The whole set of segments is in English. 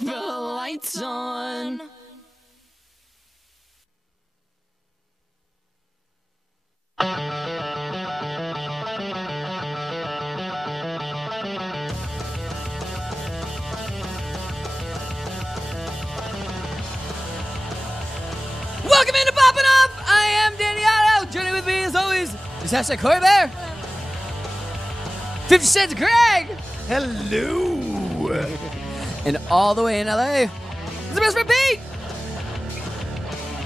the lights on. Welcome into Poppin Off. I am Danny Otto. Joining with me as always is hashtag Cori Bear. 50 Cents Craig. Hello. And all the way in LA is the best friend Pete.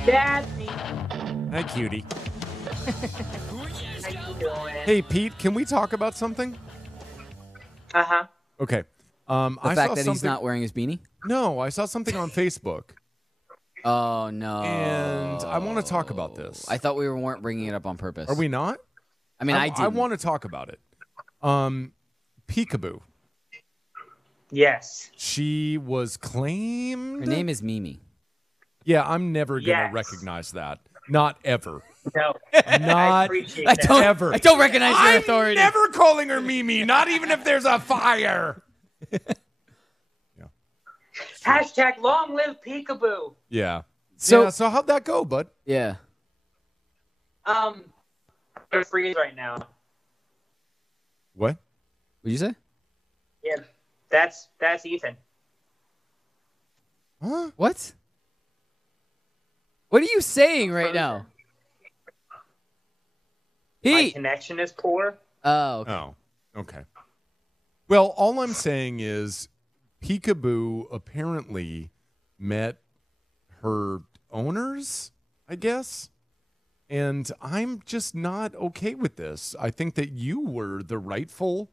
That's me. Hi, cutie. How you doing? Hey, Pete, can we talk about something? Uh-huh. Okay. The I fact saw that he's something- not wearing his beanie. No, I saw something on Facebook, Oh no! and I want to talk about this. I thought we weren't bringing it up on purpose. Are we not? I mean, I did. I want to talk about it. Peekaboo. Yes. She was claimed. Her name is Mimi. Yeah, I'm never gonna Yes. recognize that. Not ever. No. I Not appreciate I that. don't. Ever. I don't recognize your I'm authority. never calling her Mimi. Not even if there's a fire. Hashtag long live peekaboo. Yeah. So- So how'd that go, bud? Yeah. They're freeze right now. What? What'd you say? Yeah. That's Ethan. Huh? What? What are you saying right now? My Pete. connection is poor. Oh. Okay. Oh, okay. Well, all I'm saying is Peekaboo apparently met her owners, I guess. And I'm just not okay with this. I think that you were the rightful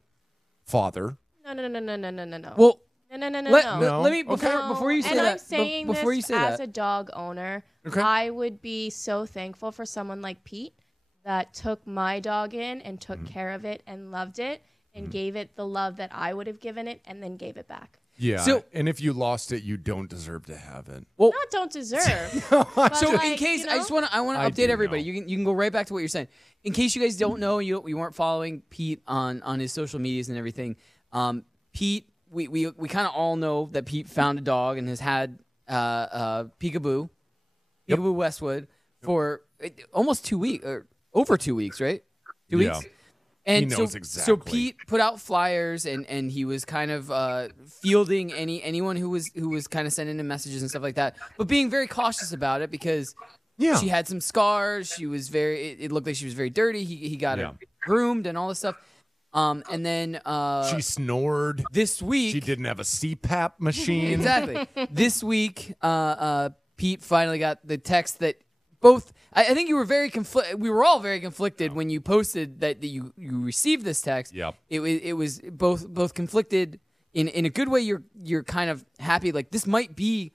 father. No. Well, No. let me Okay. before you say and that. I'm saying before this you say as that. a dog owner, Okay. I would be so thankful for someone like Pete that took my dog in and Mm-hmm. took care of it and loved it and gave it the love that I would have given it and then gave it back. Yeah. So- and if you lost it, you don't deserve to have it. Well, Not don't deserve. but so in like, case you I know? just want to I update do everybody. know. You can go right back to what you're saying. In case you guys don't know, you weren't following Pete on his social medias and everything. Pete, we kind of all know that Pete found a dog and has had Peekaboo Westwood for almost 2 weeks or over 2 weeks, right? 2 Yeah. weeks. And He knows so exactly. Pete put out flyers and he was kind of fielding anyone who was kind of sending him messages and stuff like that, but being very cautious about it because Yeah. she had some scars. She was it looked like she was very dirty. He got her groomed and all this stuff. And then She snored. this week She didn't have a CPAP machine. exactly this week Pete finally got the text that both I think you were we were all very conflicted when you posted that you received this text. Yep. It was both conflicted in a good way. You're kind of happy like this might be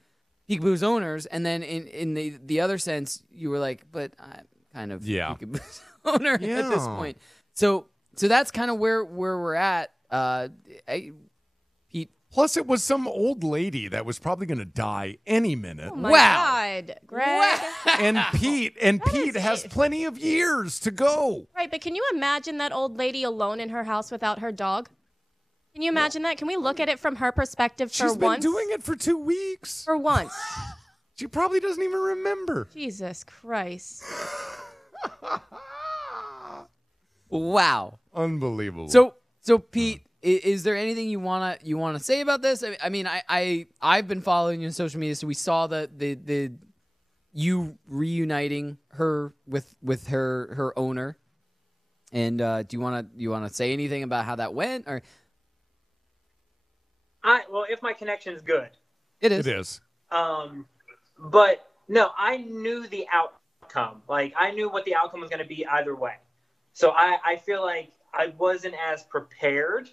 Peekaboo's owners, and then in the other sense you were like, but I'm kind of Peekaboo's owner at this Yeah. point. So that's kind of where we're at. Pete. Plus, it was some old lady that was probably going to die any minute. Oh my Wow. God, Greg. And Pete is has it. plenty of years to go. Right, but can you imagine that old lady alone in her house without her dog? Can you imagine that? Can we look at it from her perspective for She's been once? doing it for 2 weeks. For once. She probably doesn't even remember. Jesus Christ. Wow. Unbelievable. So Pete, is there anything you wanna say about this? I mean, I've been following you on social media, so we saw the you reuniting her with her owner. And do you wanna say anything about how that went? Or Well, if my connection is good. it is. it is. But no, I knew the outcome. Like I knew what the outcome was going to be either way. So I feel like I wasn't as prepared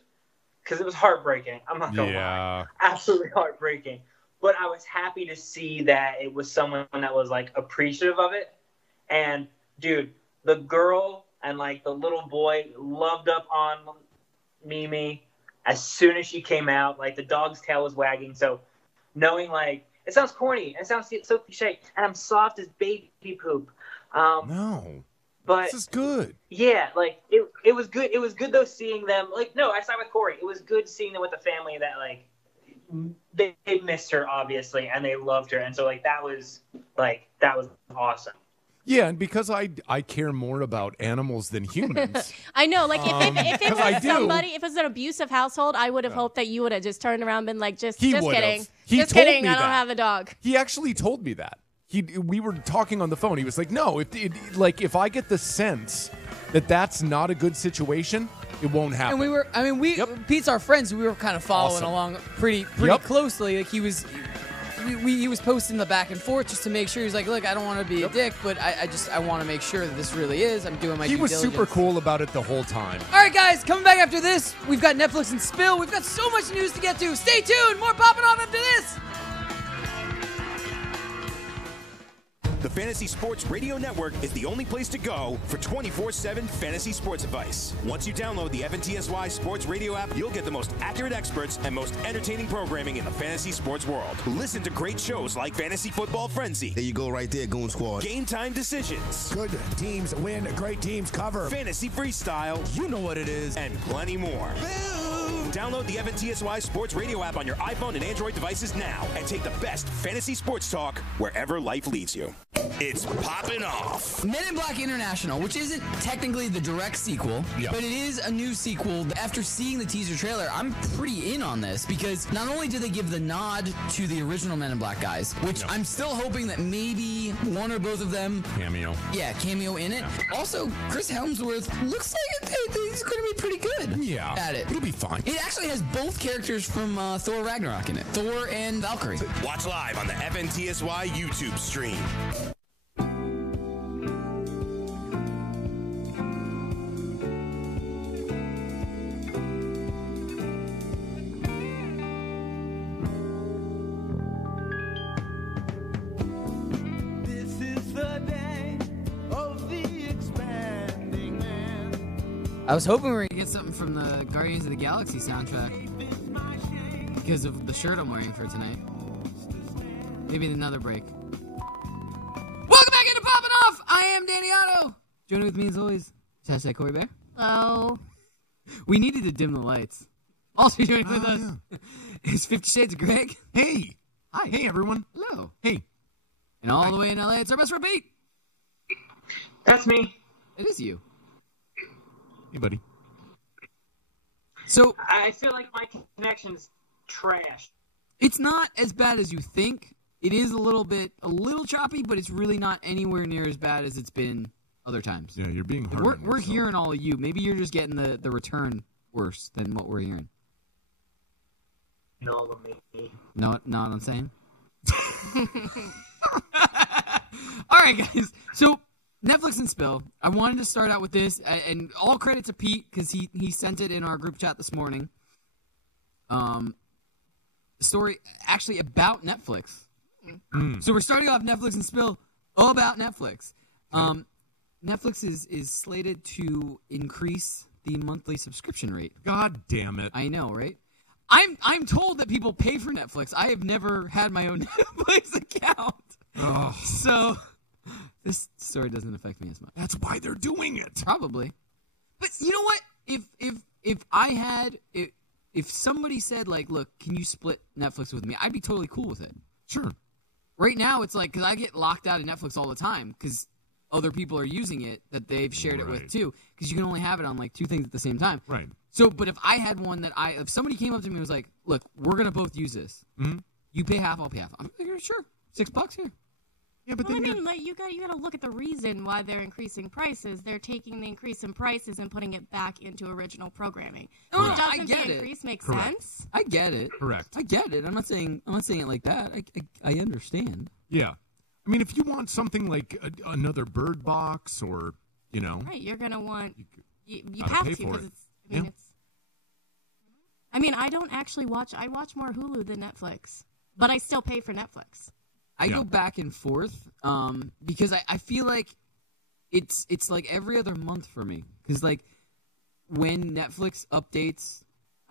because it was heartbreaking. I'm not gonna lie, absolutely heartbreaking. But I was happy to see that it was someone that was like appreciative of it. And dude, the girl and like the little boy loved up on Mimi as soon as she came out. Like the dog's tail was wagging. So knowing like it sounds corny, it sounds so cliche, and I'm soft as baby poop. No. But This is good. yeah, like it was good. It was good though seeing them. Like no, I side with Cori. It was good seeing them with a family that like they missed her obviously, and they loved her, and so like that was awesome. Yeah, and because I care more about animals than humans. I know, like if it was somebody, if it was an abusive household, I would have hoped that you would have just turned around and been like, just He kidding. would've. He Just told kidding, me I don't that. have a dog. He actually told me that. We were talking on the phone. He was like, "No, if I get the sense that that's not a good situation, it won't happen." And Pete's our friend, so we were kind of following along pretty closely. Like he was posting the back and forth just to make sure. He's like, "Look, I don't want to be a dick, but I want to make sure that this really is. I'm doing my due diligence." He was super cool about it the whole time. All right, guys, coming back after this, we've got Netflix and Spill. We've got so much news to get to. Stay tuned. More popping off after this. The Fantasy Sports Radio Network is the only place to go for 24/7 fantasy sports advice. Once you download the FNTSY Sports Radio app, you'll get the most accurate experts and most entertaining programming in the fantasy sports world. Listen to great shows like Fantasy Football Frenzy. There you go right there, Goon Squad. Game Time Decisions. Good teams win, great teams cover. Fantasy Freestyle. You know what it is. And plenty more. Boom! Download the FNTSY Sports Radio app on your iPhone and Android devices now and take the best fantasy sports talk wherever life leads you. It's Poppin' Off. Men in Black International, which isn't technically the direct sequel, but it is a new sequel. After seeing the teaser trailer, I'm pretty in on this because not only do they give the nod to the original Men in Black guys, which I'm still hoping that maybe one or both of them cameo in it. Also, Chris Hemsworth looks like he's going to be pretty good at it. It'll be fine. It actually has both characters from Thor Ragnarok in it, Thor and Valkyrie. Watch live on the FNTSY YouTube stream. I was hoping we were going to get something from the Guardians of the Galaxy soundtrack because of the shirt I'm wearing for tonight. Maybe another break. Welcome back into Poppin' Off! I am Danny Otto. Joining with me as always, hashtag Cori Bear. Hello. We needed to dim the lights. Also joining with us is 50 Shades of Greg. Hey. Hi. Hey, everyone. Hello. Hey. And all the way in LA, it's our best friend Pete. That's me. It is you. Hey, buddy. So I feel like my connection's trash. it's not as bad as you think. It is a little choppy, but it's really not anywhere near as bad as it's been other times. Yeah, you're being hard. We're hearing all of you. Maybe you're just getting the return worse than what we're hearing. No, me. No, not what I'm saying. All right, guys. So Netflix and Spill. I wanted to start out with this, and all credit to Pete because he sent it in our group chat this morning. Story actually about Netflix. So we're starting off Netflix and Spill about Netflix. Netflix is slated to increase the monthly subscription rate. God damn it. I know, right? I'm told that people pay for Netflix. I have never had my own Netflix account. Oh. So this story doesn't affect me as much. That's why they're doing it. Probably. But you know what? If somebody said, like, look, can you split Netflix with me? I'd be totally cool with it. Sure. Right now, it's like, because I get locked out of Netflix all the time because other people are using it that they've shared it with too. Because you can only have it on like two things at the same time. Right. So, but if I had one that if somebody came up to me and was like, look, we're going to both use this. Mm-hmm. You pay half, I'll pay half. I'm like, sure. $6 here. Yeah, but Well, I mean, like you got to look at the reason why they're increasing prices. They're taking the increase in prices and putting it back into original programming. No, Doesn't I get the it. increase make Correct. sense? I get it. Correct. I get it. I'm not saying it like that. I understand. Yeah. I mean, if you want something like another Bird Box or, Right, you're gonna want you gotta have pay to for because it. it's. I mean, I don't actually watch. I watch more Hulu than Netflix, but I still pay for Netflix. I go back and forth because I feel like it's like every other month for me because like when Netflix updates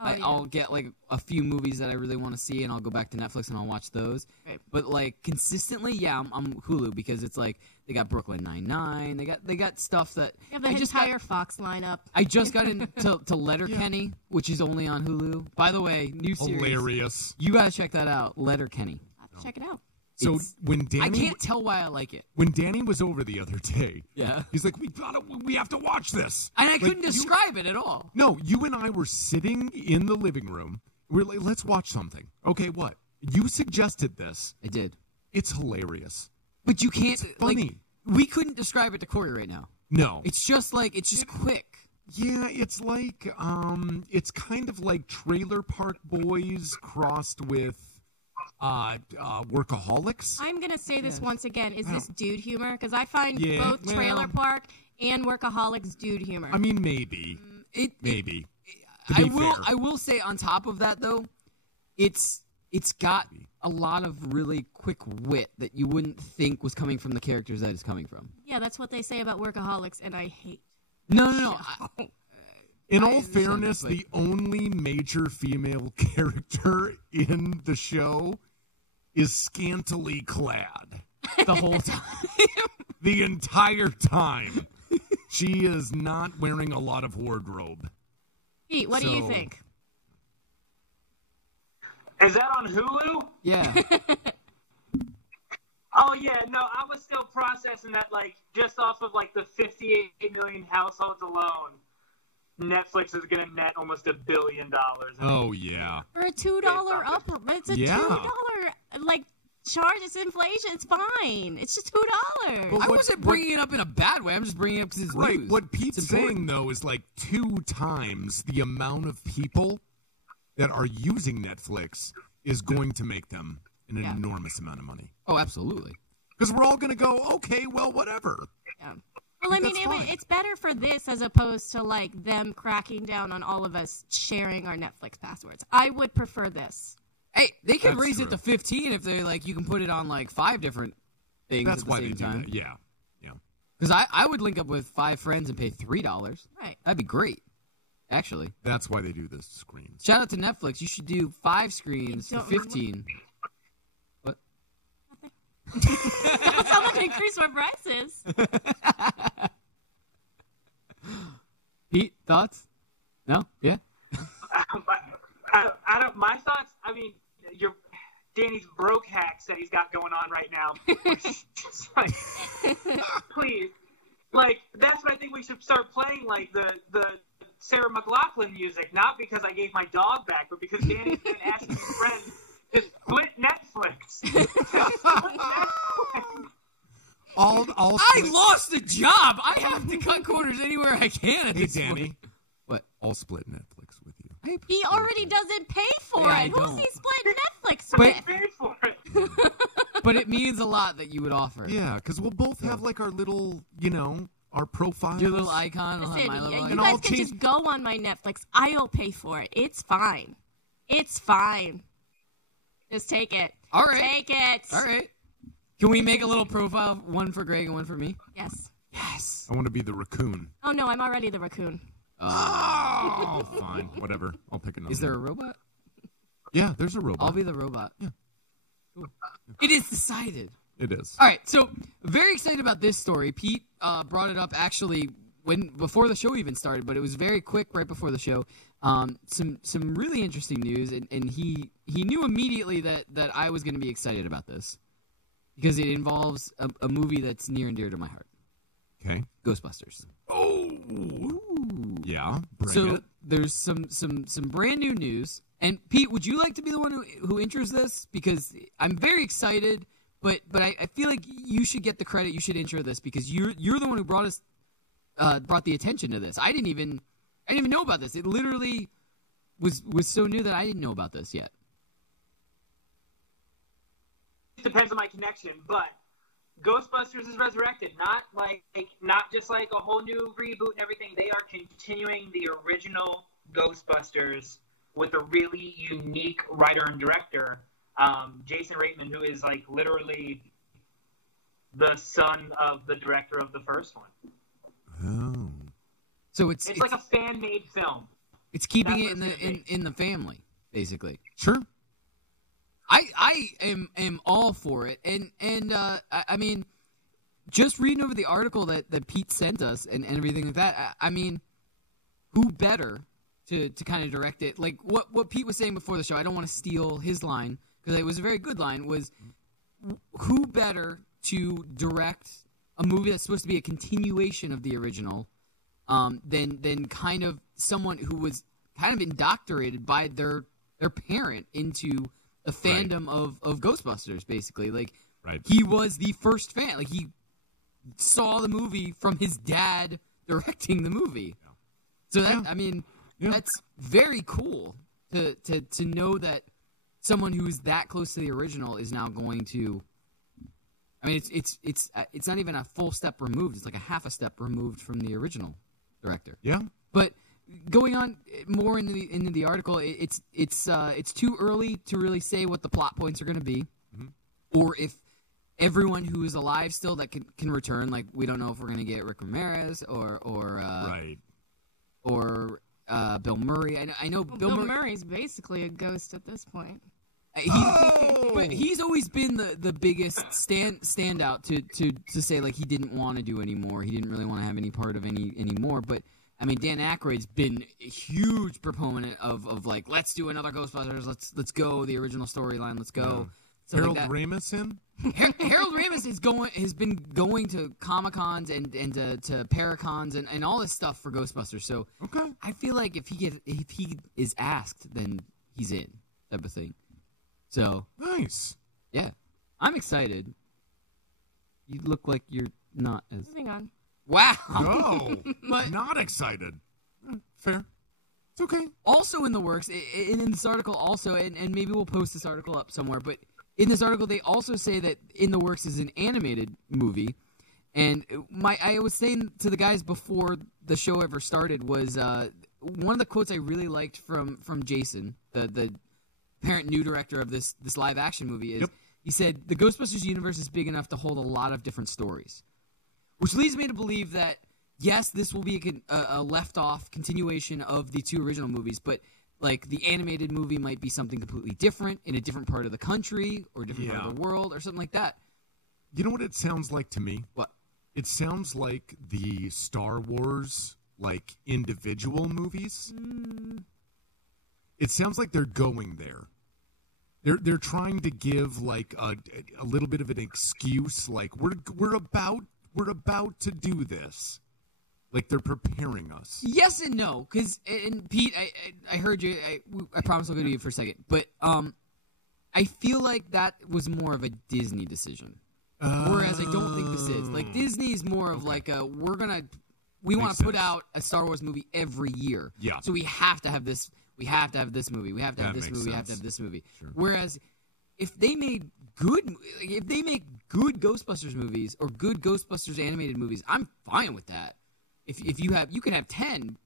I'll get like a few movies that I really want to see, and I'll go back to Netflix and I'll watch those. Right. But like consistently, yeah, I'm Hulu because it's like they got Brooklyn Nine-Nine, they got stuff that Yeah, the entire Fox lineup. I just got into Letterkenny, which is only on Hulu. By the way, new series. Hilarious. You gotta check that out, Letterkenny. I'll have to check it out. So when Danny, I can't tell why I like it. when Danny was over the other day, Yeah. he's like, we have to watch this. And I Like, couldn't describe it at all. No, you and I were sitting in the living room. We're like, let's watch something. Okay, what? You suggested this. I did. It's hilarious. But you can't. It's funny. Like, we couldn't describe it to Cori right now. No. It's just quick. Yeah, it's like, it's kind of like Trailer Park Boys crossed with Workaholics. I'm going to say this once again. Is this dude humor? Because I find Yeah, both Trailer well- Park and Workaholics dude humor. I mean, maybe. Maybe. To be fair. I will say on top of that though, it's got a lot of really quick wit that you wouldn't think was coming from the characters that it's coming from. Yeah, that's what they say about Workaholics, and I hate. No. In I all understand fairness, that, but- the only major female character in the show is scantily clad The whole time. the entire time. She is not wearing a lot of wardrobe. Pete, what do you So- think? Is that on Hulu? Yeah. Oh yeah, no, I was still processing that like just off of like the 58 million households alone. Netflix is gonna net almost $1 billion. Oh, yeah. For a $2 upper, it's a Yeah. $2 like charge. It's inflation. It's fine. It's just $2. Well, I wasn't bringing it up in a bad way. I'm just bringing it up because it's Right. news. What Pete's It's important. saying, though, is like 2 times the amount of people that are using Netflix is going to make them an enormous amount of money. Oh, absolutely. Because we're all going to go, okay, well, whatever. Yeah. Well, I mean, That's fine. it's better for this as opposed to like them cracking down on all of us sharing our Netflix passwords. I would prefer this. Hey, they can That's raise true. it to 15 if they like. You can put it on like 5 different things That's at the why same they do time. that. Yeah. Yeah. Because I would link up with 5 friends and pay $3. Right. That'd be great. Actually, That's why they do the screens. shout out to Netflix. You should do 5 screens for Don't- 15. What? Someone can increase our prices. Pete, thoughts? No? Yeah? I don't. My thoughts. I mean, Danny's broke hacks that he's got going on right now. Just like, please, like that's what I think we should start playing, like the Sarah McLachlan music, not because I gave my dog back, but because Danny's been asking his friends to split Netflix. I lost a job. I have to cut corners anywhere I can at Hey, this Danny. point. What? I'll split Netflix with you. He already doesn't pay for Yeah, I it. Who's don't. he split Netflix But- with? Pay for it. But it means a lot that you would offer. Yeah, because we'll both have like our little, our profiles. Your little icon. I'll have Listen, my little you icon. And I'll guys can change- just go on my Netflix. I'll pay for it. It's fine. It's fine. Just take it. All right. Take it. All right. Can we make a little profile, one for Greg and one for me? Yes. Yes. I want to be the raccoon. Oh, no, I'm already the raccoon. Oh, fine. Whatever. I'll pick another. Is there a robot? Yeah, there's a robot. I'll be the robot. Yeah. Cool. It is decided. It is. All right, so very excited about this story. Pete brought it up actually before the show even started, but it was very quick right before the show. Some really interesting news, and he knew immediately that I was going to be excited about this because it involves a movie that's near and dear to my heart. Okay. Ghostbusters. Oh. Yeah. Bring So it. there's some brand new news. And Pete, would you like to be the one who intros this? Because I'm very excited, but I feel like you should get the credit. You should intro this because you're the one who brought the attention to this. I didn't even know about this. It literally was so new that I didn't know about this yet. It depends on my connection, but Ghostbusters is resurrected. Not just like a whole new reboot and everything. They are continuing the original Ghostbusters with a really unique writer and director, Jason Reitman, who is like literally the son of the director of the first one. Oh. So it's It's like a fan-made film. It's keeping it in the family, basically. Sure. I am all for it, and I mean, just reading over the article that Pete sent us and everything like that. I mean, who better to kind of direct it? Like what Pete was saying before the show. I don't want to steal his line because it was a very good line. Was who better to direct a movie that's supposed to be a continuation of the original than kind of someone who was kind of indoctrinated by their parent into the fandom of Ghostbusters, basically. Like, he was the first fan. Like, he saw the movie from his dad directing the movie. Yeah. So that, I mean, that's very cool to know that someone who is that close to the original is now going to. I mean, it's not even a full step removed. It's like a half a step removed from the original director. Yeah. But going on more into the article, it's too early to really say what the plot points are going to be, or if everyone who is alive still that can return. Like, we don't know if we're going to get Rick Ramirez or Bill Murray. I know Bill Murray's basically a ghost at this point. But he's always been the biggest standout to say, like, he didn't want to do anymore. He didn't really want to have any part of anymore. But I mean, Dan Aykroyd's been a huge proponent of like, let's do another Ghostbusters. Let's go the original storyline. Let's go. Yeah. Harold Ramis in? Harold Ramis has been going to Comic-Cons and to Paracons and all this stuff for Ghostbusters. So I feel like if he is asked, then he's in, type of thing. So nice. Yeah, I'm excited. You look like you're not as. Hang on. Wow. No, but not excited. Fair. It's okay. Also in the works, in this article also, and maybe we'll post this article up somewhere, but in this article they also say that in the works is an animated movie. And I was saying to the guys before the show ever started was one of the quotes I really liked from Jason, the apparent new director of this live action movie, is he said, the Ghostbusters universe is big enough to hold a lot of different stories. Which leads me to believe that, yes, this will be a left-off continuation of the two original movies, but like the animated movie might be something completely different in a different part of the country or a different part of the world or something like that. You know what it sounds like to me? What? It sounds like the Star Wars, like, individual movies. It sounds like they're going there. They're trying to give, like, a little bit of an excuse, like, we're about to do this. Like, they're preparing us. Yes and no, because, and Pete, I heard you, I promise I'll go to you for a second, but I feel like that was more of a Disney decision. Whereas I don't think this is. Like, Disney is more of like we want to put out a Star Wars movie every year. Yeah. So we have to have this, we have to have this movie, we have to have this movie, we have to have this movie. Sure. Whereas if they make good Ghostbusters movies or good Ghostbusters animated movies, I'm fine with that. If you can have 10,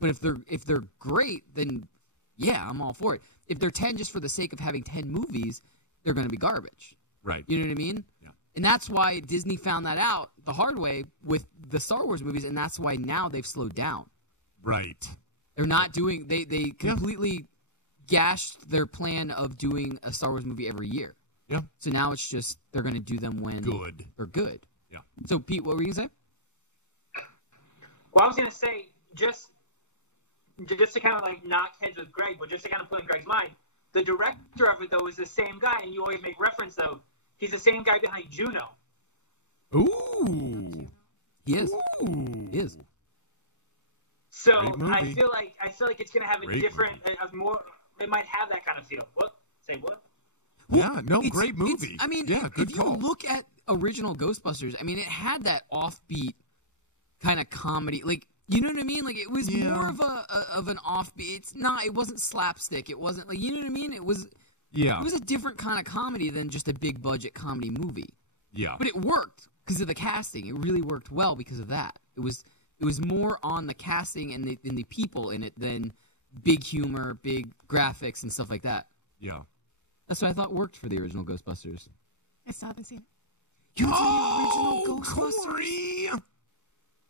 but if they're great, then yeah, I'm all for it. If they're 10 just for the sake of having 10 movies, they're going to be garbage. Right. You know what I mean? Yeah. And that's why Disney found that out the hard way with the Star Wars movies, and that's why now they've slowed down. Right. They're not doing. They completely gashed their plan of doing a Star Wars movie every year. Yeah. So now it's just they're going to do them when they're good. Yeah. So Pete, what were you going to say? Well, I was going to say just to kind of like knock heads with Greg, but just to kind of put in Greg's mind, the director of it though is the same guy, and you always make reference though. He's the same guy behind Juno. Ooh. He is. Ooh. He is. So I feel like it's going to have a Great different, more. It might have that kind of feel. What? Say what? Yeah, no, great movie. I mean, yeah, good if call. you look at original Ghostbusters, I mean, it had that offbeat kind of comedy, like, you know what I mean? Like, it was more of an offbeat. It's not. It wasn't slapstick. It wasn't like, you know what I mean? It was. Yeah. It was a different kind of comedy than just a big budget comedy movie. Yeah. But it worked because of the casting. It really worked well because of that. It was more on the casting and the people in it than big humor, big graphics, and stuff like that. Yeah. That's what I thought worked for the original Ghostbusters. I still haven't seen it. You haven't seen the original Ghostbusters? Cori!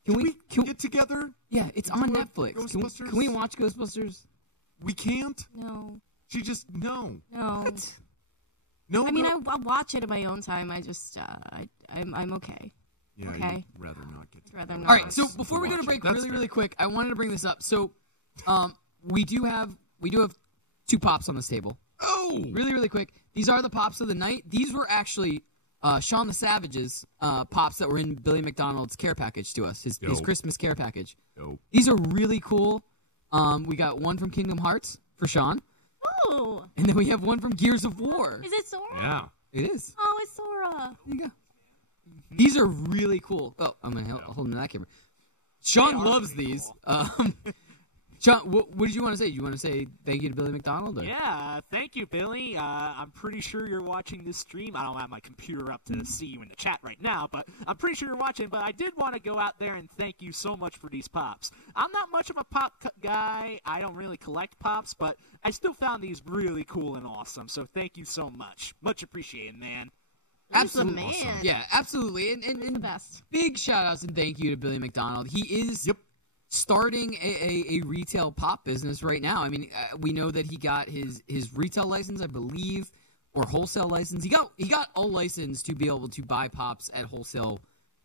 Can we get together? Yeah, it's on Netflix. Ghostbusters? Can we watch Ghostbusters? We can't. No. She just no. What? No. I mean, I'll watch it at my own time. I just, I'm okay. Yeah, okay. You'd rather not get together. Rather not. All right, so before we go to break, That's really, fair. really quick, I wanted to bring this up. So, we do have 2 pops on this table. Oh, Really, really quick. These are the pops of the night. These were actually Sean the Savage's pops that were in Billy McDonald's care package to us, his Christmas care package. Dope. These are really cool. We got one from Kingdom Hearts for Sean, Oh, and then we have one from Gears of War. is it Sora? Yeah. It is. Oh, it's Sora. There you go. These are really cool. Oh, I'm going to hold them to that camera. Sean loves these. Sean, what did you want to say? Do you want to say thank you to Billy McDonald? Or? Yeah, thank you, Billy. I'm pretty sure you're watching this stream. I don't have my computer up to see you in the chat right now, but I'm pretty sure you're watching. But I did want to go out there and thank you so much for these pops. I'm not much of a pop guy. I don't really collect pops, but I still found these really cool and awesome. So thank you so much. Much appreciated, man. Absolutely. He's the man. Yeah, absolutely. And the best. Big shout outs and thank you to Billy McDonald. He is starting a retail pop business right now. I mean, we know that he got his retail license, I believe, or wholesale license. He got a license to be able to buy pops at wholesale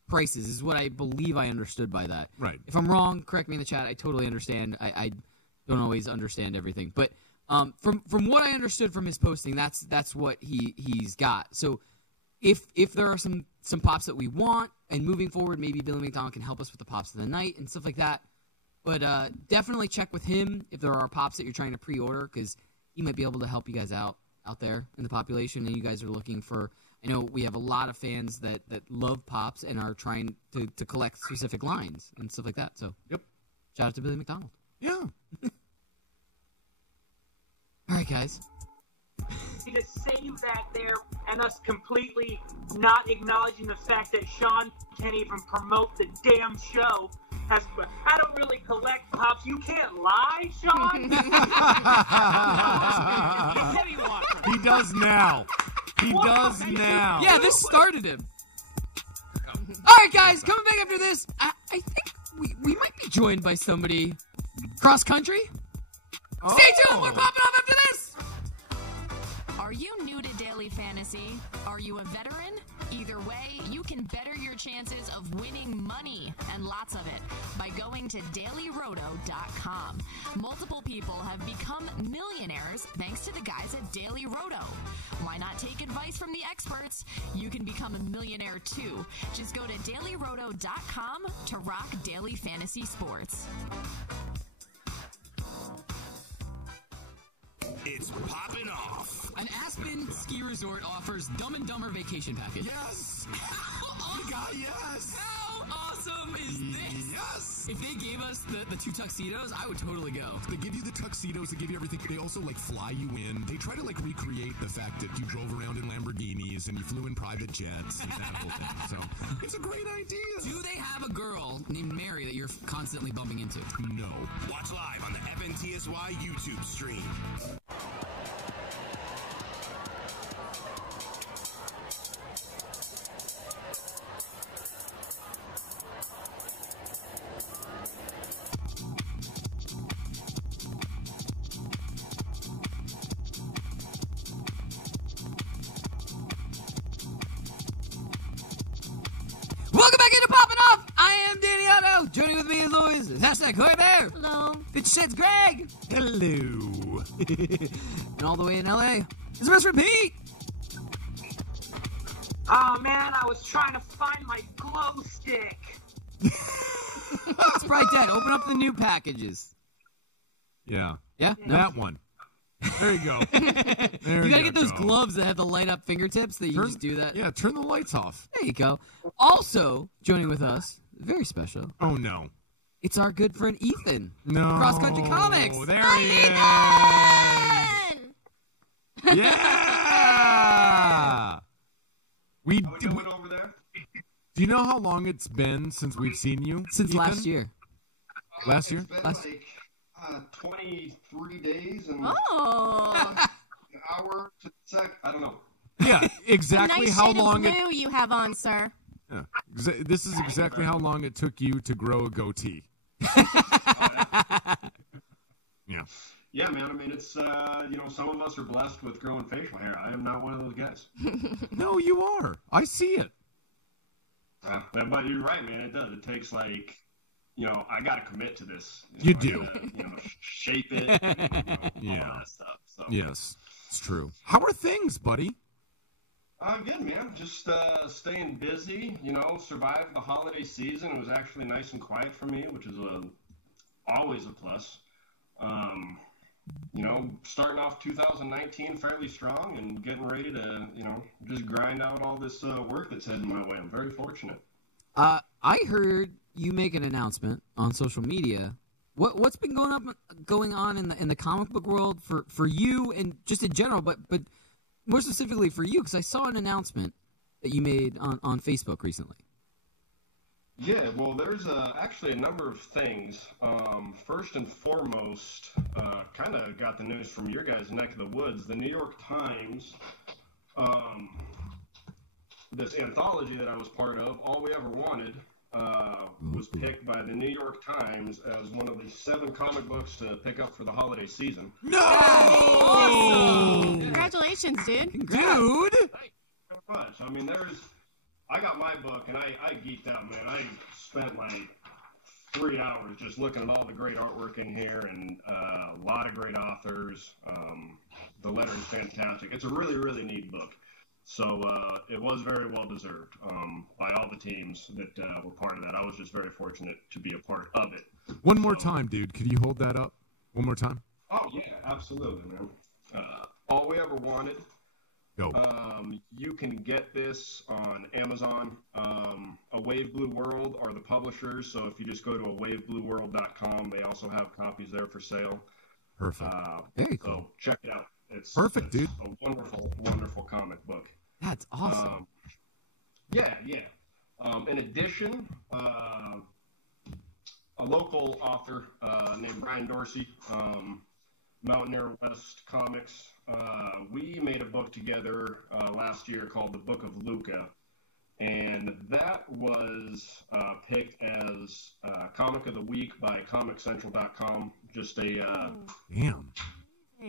prices, is what I believe I understood by that. Right. If I'm wrong, correct me in the chat. I totally understand. I don't always understand everything. But from what I understood from his posting, that's what he's got. So if there are some pops that we want, and moving forward, maybe Billy McDonald can help us with the pops of the night and stuff like that. But definitely check with him if there are pops that you're trying to pre-order, because he might be able to help you guys out there in the population, and you guys are looking for. I know we have a lot of fans that love pops and are trying to collect specific lines and stuff like that. So, shout out to Billy McDonald. Yeah. All right, guys. To save that there and us completely not acknowledging the fact that Sean can't even promote the damn show. I don't really collect pops. You can't lie, Sean. He does now. He does now. Yeah, this started him. All right, guys, coming back after this, I think we might be joined by somebody cross country. Stay tuned. We're popping off after this. Are you new to Daily Fantasy? Are you a veteran? Either way, you can better your chances of winning money, and lots of it, by going to dailyroto.com. Multiple people have become millionaires thanks to the guys at Daily Roto. Why not take advice from the experts? You can become a millionaire too. Just go to dailyroto.com to rock daily fantasy sports. It's Poppin' Off. An Aspen ski resort offers Dumb and Dumber vacation package. Yes! Yes! How awesome is this? Yes! If they gave us the 2 tuxedos, I would totally go. They give you the tuxedos, they give you everything. They also, fly you in. They try to, recreate the fact that you drove around in Lamborghinis and you flew in private jets and that whole thing. So, it's a great idea. Do they have a girl named Mary that you're constantly bumping into? No. Watch live on the FNTSY YouTube stream. Welcome back into Poppin' Off. I am Danny Otto. Joining with me as always is hashtag Corey Bear. Hello. Bitch says Greg. Hello. And all the way in LA is Mr. Pete. Oh man, I was trying to find my glow stick. It's probably dead. Open up the new packages. Yeah. Yeah? That one. There you go. There You gotta get those go. gloves that have the light up fingertips that you just do that. Yeah, turn the lights off. There you go. Also, joining with us, very special, Oh, no. it's our good friend Ethan. No. Cross Country Comics. There he is. Yeah. We doing over there? Do you know how long it's been since we've seen you? Since Ethan? last year. Last year? It's been Last- 23 days and Oh. an hour to sec. I don't know. Yeah, exactly Nice how shade long of it. blue you have on, sir. Yeah. This is exactly how long it took you to grow a goatee. Yeah. Yeah, man. I mean, it's some of us are blessed with growing facial hair. I am not one of those guys. No, you are. I see it. But you're right, man. It does. It takes I got to commit to this. You do. Shape it. And, all that stuff. So. Yes, it's true. How are things, buddy? Good, man. Just staying busy. Survived the holiday season. It was actually nice and quiet for me, which is always a plus. Starting off 2019 fairly strong and getting ready to, just grind out all this work that's heading my way. I'm very fortunate. I heard you make an announcement on social media. What's been going on in the comic book world for you and just in general, but more specifically for you, because I saw an announcement that you made on Facebook recently. Yeah, well, there's actually a number of things. First and foremost, kind of got the news from your guys' neck of the woods. The New York Times, this anthology that I was part of, All We Ever Wanted, was picked by the New York Times as one of the 7 comic books to pick up for the holiday season. No! Awesome. Congratulations, dude. Dude! Thank you very much. I mean, I got my book, and I geeked out, man. I spent 3 hours just looking at all the great artwork in here and a lot of great authors. The lettering's fantastic. It's a really, really neat book. So it was very well deserved by all the teams that were part of that. I was just very fortunate to be a part of it. One more time, dude. Could you hold that up? One more time? Oh, yeah, absolutely, man. All We Ever Wanted. Go. You can get this on Amazon. A Wave Blue World are the publishers, so if you just go to awaveblueworld.com, they also have copies there for sale. Perfect. Very cool. So check it out. It's perfect, dude. A wonderful, wonderful comic book. That's awesome. Yeah. In addition, a local author named Brian Dorsey, Mountaineer West Comics, we made a book together last year called The Book of Luca, and that was picked as Comic of the Week by ComicCentral.com. Just a damn.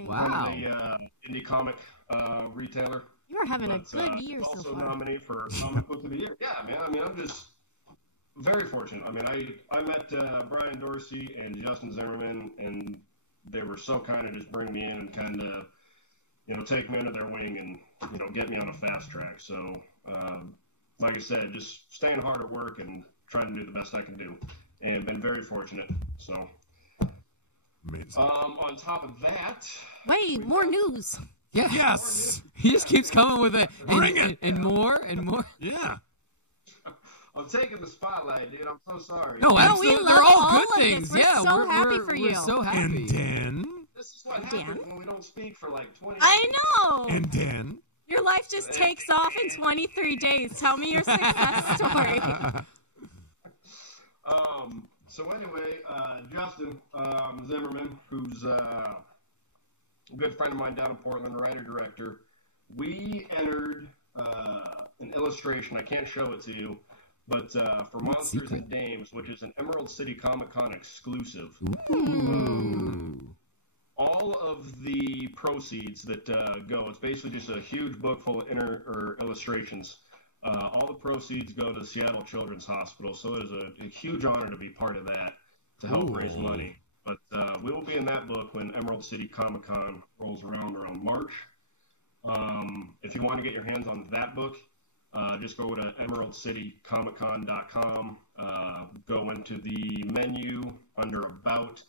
Wow. Indie comic retailer. You are having a good year so far. Also nominated for Comic Book of the Year. Yeah, man. I mean, I'm just very fortunate. I mean, I met Brian Dorsey and Justin Zimmerman, and they were so kind of just bring me in and kind of, take me under their wing and, get me on a fast track. So, like I said, just staying hard at work and trying to do the best I can do, and been very fortunate. So. Amazing. On top of that... Wait, more news. Yeah. Yes! He just keeps coming with it. And more and more. Yeah. I'm taking the spotlight, dude. I'm so sorry. No, we love they're all all good of things. this. Yeah, we're so happy for you. We're so happy. And then... This is what happens when we don't speak for 20 I know! And then... Your life just takes off in 23 days. Tell me your success story. So anyway, Justin Zimmerman, who's a good friend of mine down in Portland, writer-director, we entered an illustration. I can't show it to you, but for Monsters and Dames, which is an Emerald City Comic-Con exclusive. Ooh. All of the proceeds that go, it's basically just a huge book full of illustrations. All the proceeds go to the Seattle Children's Hospital, so it is a huge honor to be part of that, to help raise money. But we will be in that book when Emerald City Comic-Con rolls around March. If you want to get your hands on that book, just go to emeraldcitycomiccon.com, go into the menu under About,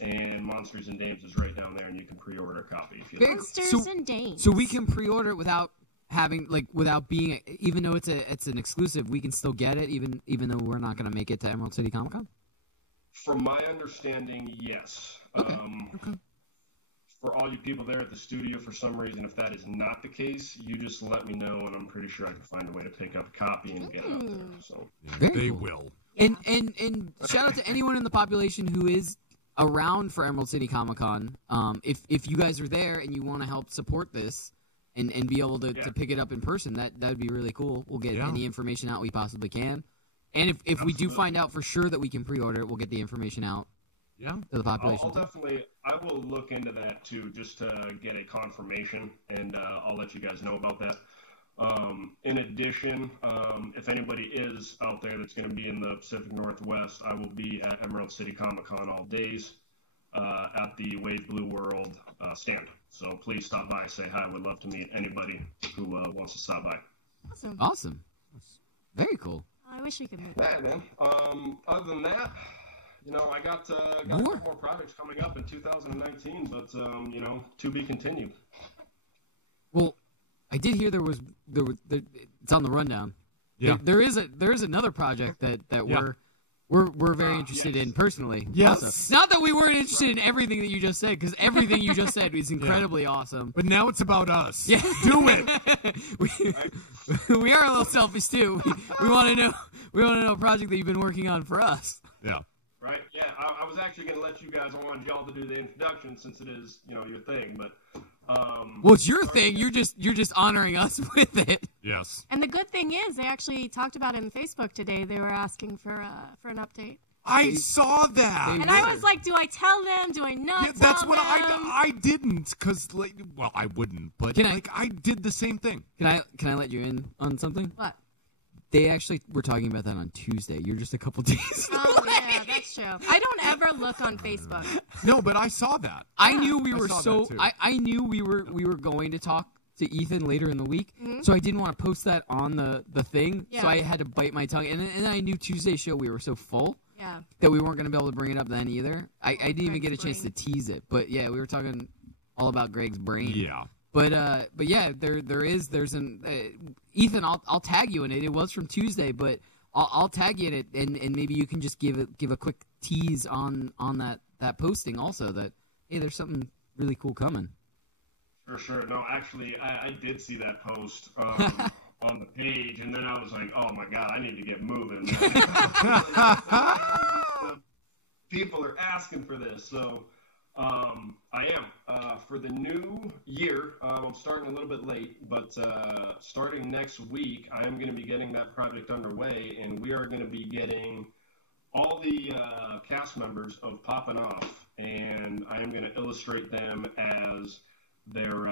and Monsters and Dames is right down there, and you can pre-order a copy if you like. Monsters and Dames. So we can pre-order it without being, even though it's an exclusive, we can still get it even though we're not going to make it to Emerald City Comic Con? From my understanding, yes. Okay. For all you people there at the studio, for some reason, if that is not the case, you just let me know, and I'm pretty sure I can find a way to pick up a copy and get it out there. So they will. And shout out to anyone in the population who is around for Emerald City Comic Con. If you guys are there and you want to help support this, and be able to pick it up in person. That would be really cool. We'll get any information out we possibly can. And if we do find out for sure that we can pre-order it, we'll get the information out to the population. I will look into that too, just to get a confirmation, and I'll let you guys know about that. In addition, if anybody is out there that's going to be in the Pacific Northwest, I will be at Emerald City Comic Con all days at the Wave Blue World stand. So please stop by, say hi. I would love to meet anybody who wants to stop by. Awesome. Very cool. I wish we could meet. Yeah, man. Other than that, I got more projects coming up in 2019, but to be continued. Well, I did hear there was it's on the rundown. Yeah. There is another project that we're very interested in personally. Yes. Also. Not that we weren't interested in everything that you just said, because everything you just said is incredibly awesome. But now it's about us. Yeah. Do it. we are a little selfish too. We want to know a project that you've been working on for us. Yeah. Right. Yeah. I was actually going to let you guys. I wanted y'all to do the introduction since it is your thing, but. Well, it's your thing. You're just honoring us with it. Yes. And the good thing is, they actually talked about it on Facebook today. They were asking for an update. I saw that. And I was like, do I tell them? Do I not tell that's them? what I didn't, because, I wouldn't, but I did the same thing. Can I let you in on something? What? They actually were talking about that on Tuesday. You're just a couple days Oh, yeah, that's true. I don't ever look on Facebook. No, but I saw that. I knew we were I knew we were going to talk to Ethan later in the week, so I didn't want to post that on the thing, so I had to bite my tongue. And I knew Tuesday's show we were so full that we weren't going to be able to bring it up then either. I didn't even get a chance to tease it, but yeah, we were talking all about Greg's brain. Yeah. But yeah, there's an Ethan. I'll tag you in it. It was from Tuesday, but I'll tag you in it, and maybe you can just give a quick tease on that posting also that hey, there's something really cool coming. For sure. No, actually, I did see that post on the page, and then I was like, oh my god, I need to get moving. People are asking for this, so. I am. For the new year, I'm starting a little bit late, but starting next week, I am going to be getting that project underway, and we are going to be getting all the cast members of Poppin Off, and I am going to illustrate them as their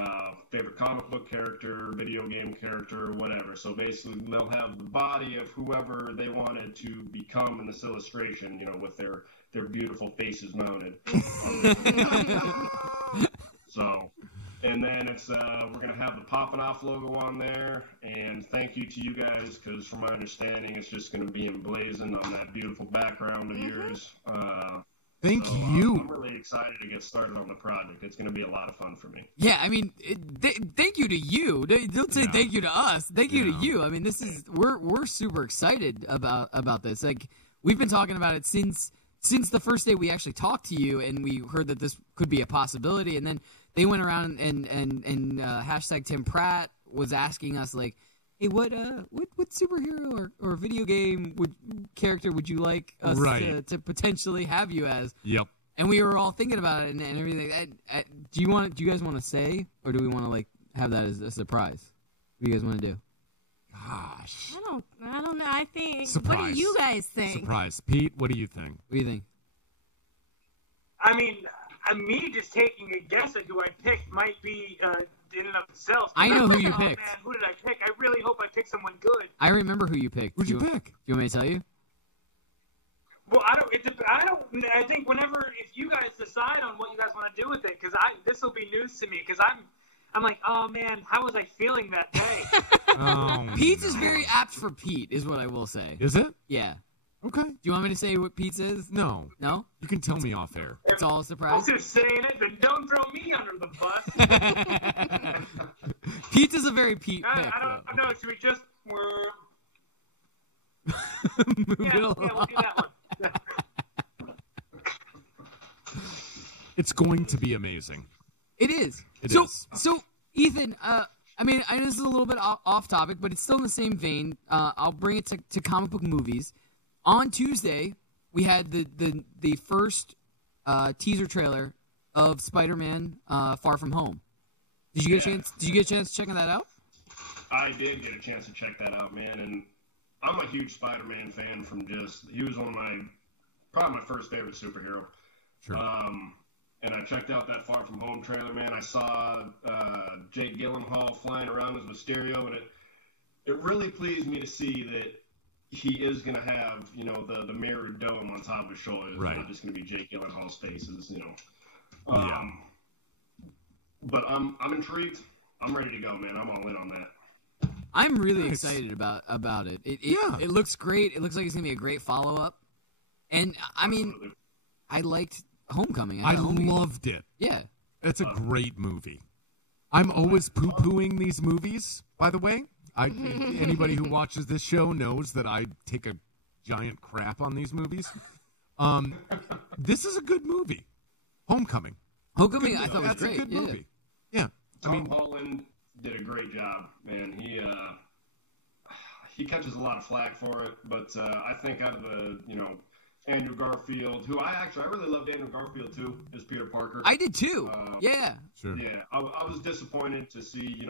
favorite comic book character, video game character, whatever. So basically, they'll have the body of whoever they wanted to become in this illustration, with their beautiful faces mounted. So, and then it's we're gonna have the Poppin Off logo on there, and thank you to you guys, because from my understanding, it's just gonna be emblazoned on that beautiful background of yours. Thank you. I'm really excited to get started on the project. It's gonna be a lot of fun for me. Yeah, I mean, thank you to you. Don't say thank you to us. Thank you to you. I mean, we're super excited about this. Like, we've been talking about it since the first day we actually talked to you, and we heard that this could be a possibility, and then they went around and hashtag Tim Pratt was asking us, like, hey, what superhero or video game character would you like us to potentially have you as? Yep. And we were all thinking about it and everything. Do you guys want to say, or do we want to like have that as a surprise? What do you guys want to do? Gosh. I don't know. I think. Surprise. What do you guys think? Surprise. Pete, what do you think? What do you think? I mean, me just taking a guess at who I picked might be in and of itself. I know who you picked. Man, who did I pick? I really hope I picked someone good. I remember who you picked. Who'd you pick? Do you want me to tell you? Well, I think whenever, if you guys decide on what you guys want to do with it, because this will be news to me, because I'm like, oh man, how was I feeling that day? Pete's is very apt for Pete, is what I will say. Is it? Yeah. Okay. Do you want me to say what Pete's is? No. No? You can tell me off air. It's all a surprise? I'm just saying it, but don't throw me under the bus. Pete's is a very Pete pick. I don't know. Should we just... Move it along. Yeah, we'll do that one. It's going to be amazing. It is. It is. So, Ethan, I mean, I know this is a little bit off topic, but it's still in the same vein. I'll bring it to comic book movies. On Tuesday, we had the first teaser trailer of Spider-Man Far From Home. Did you get a chance? Did you get a chance checking that out? I did get a chance to check that out, man, and I'm a huge Spider-Man fan from he was probably my first favorite superhero. Sure. And I checked out that Far From Home trailer, man. I saw Jake Gyllenhaal flying around as Mysterio, and it really pleased me to see that he is going to have, the mirrored dome on top of his shoulders. Right. It's not just going to be Jake Gyllenhaal's faces, Yeah. But I'm intrigued. I'm ready to go, man. I'm all in on that. I'm really excited about it. It looks great. It looks like it's going to be a great follow-up. And, I mean, Absolutely. I liked Homecoming. I loved it. Yeah. It's a great movie. I'm always poo-pooing these movies, by the way. Anybody who watches this show knows that I take a giant crap on these movies. This is a good movie. Homecoming. Homecoming, I thought was That's great. a good movie. Yeah. Tom Holland did a great job, man. He catches a lot of flack for it, but I think out of the, Andrew Garfield, who I really loved Andrew Garfield too, as Peter Parker. I did too. Yeah. Sure. Yeah, I was disappointed to see,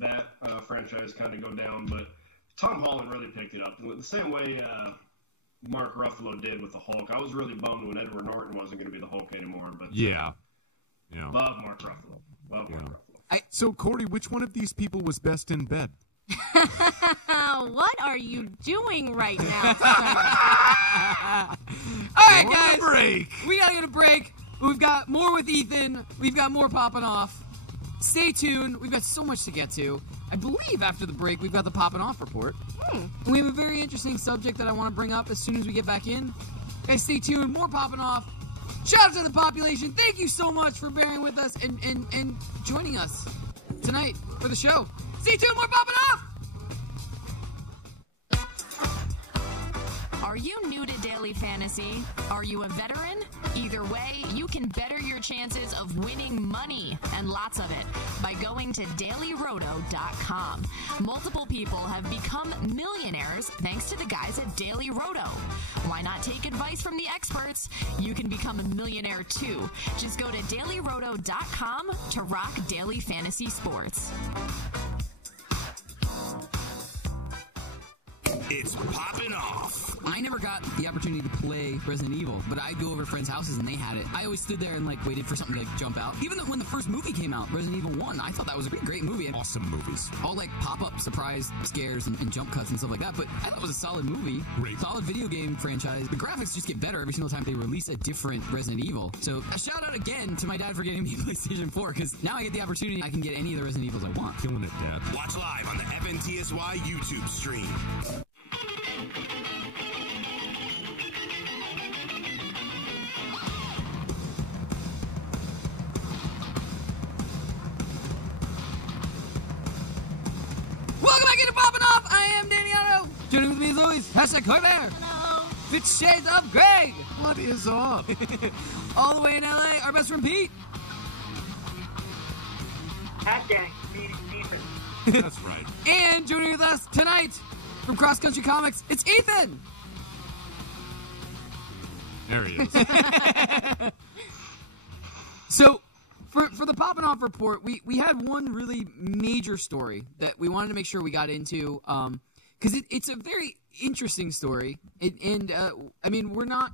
that franchise kind of go down, but Tom Holland really picked it up. The same way Mark Ruffalo did with the Hulk. I was really bummed when Edward Norton wasn't going to be the Hulk anymore, but Yeah. love Mark Ruffalo. Mark Ruffalo. So, Cori, which one of these people was best in bed? What are you doing right now, sir? All right, guys. Break. We got to get a break. We've got more with Ethan. We've got more popping off. Stay tuned. We've got so much to get to. I believe after the break, we've got the Poppin' Off report. And we have a very interesting subject that I want to bring up as soon as we get back in. Guys, stay tuned. More Poppin' Off. Shout out to the population. Thank you so much for bearing with us and joining us tonight for the show. Stay tuned. More Poppin' Off. Are you new to Daily Fantasy? Are you a veteran? Either way, you can better your chances of winning money, and lots of it, by going to dailyroto.com. Multiple people have become millionaires thanks to the guys at Daily Roto. Why not take advice from the experts? You can become a millionaire too. Just go to dailyroto.com to rock daily fantasy sports. It's Poppin' Off. I never got the opportunity to play Resident Evil, but I'd go over to friends' houses and they had it. I always stood there and waited for something to jump out. Even when the first movie came out, Resident Evil 1, I thought that was a great movie. Awesome movies. All pop-up surprise scares and jump cuts and stuff like that, but I thought it was a solid movie. Great. Solid video game franchise. The graphics just get better every single time they release a different Resident Evil. So a shout out again to my dad for getting me PlayStation 4, because now I get the opportunity I can get any of the Resident Evils I want. Killing it, Dad. Watch live on the FNTSY YouTube stream. Welcome back into Poppin' Off. I am Danny Otto. Joining with me as always, hashtag Koi Bear. Fitz Shades of Greg. What is up? All the way in LA, our best friend Pete. Hashtag That's right. And joining with us tonight from Cross Country Comics, it's Ethan. There he is. So, for the Poppin' Off report, we had one really major story that we wanted to make sure we got into, because it's a very interesting story, and I mean, we're not.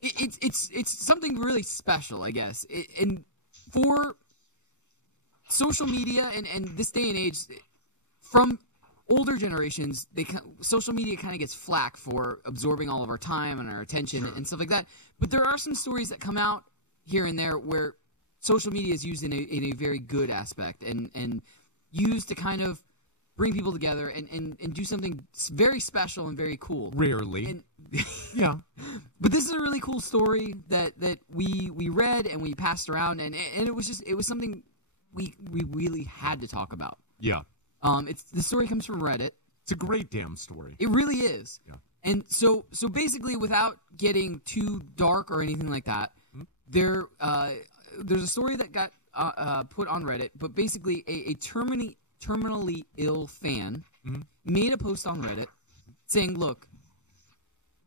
It's something really special, I guess, and for social media and this day and age, from older generations, social media kind of gets flack for absorbing all of our time and our attention and stuff like that. But there are some stories that come out here and there where social media is used in a very good aspect and used to kind of bring people together and do something very special and very cool. Rarely. Yeah. But this is a really cool story that we read and we passed around, and it was something we really had to talk about. Yeah. The story comes from Reddit. It's a great damn story. It really is. Yeah. And so basically, without getting too dark or anything like that, there's a story that got put on Reddit. But basically, a terminally ill fan made a post on Reddit saying, "Look,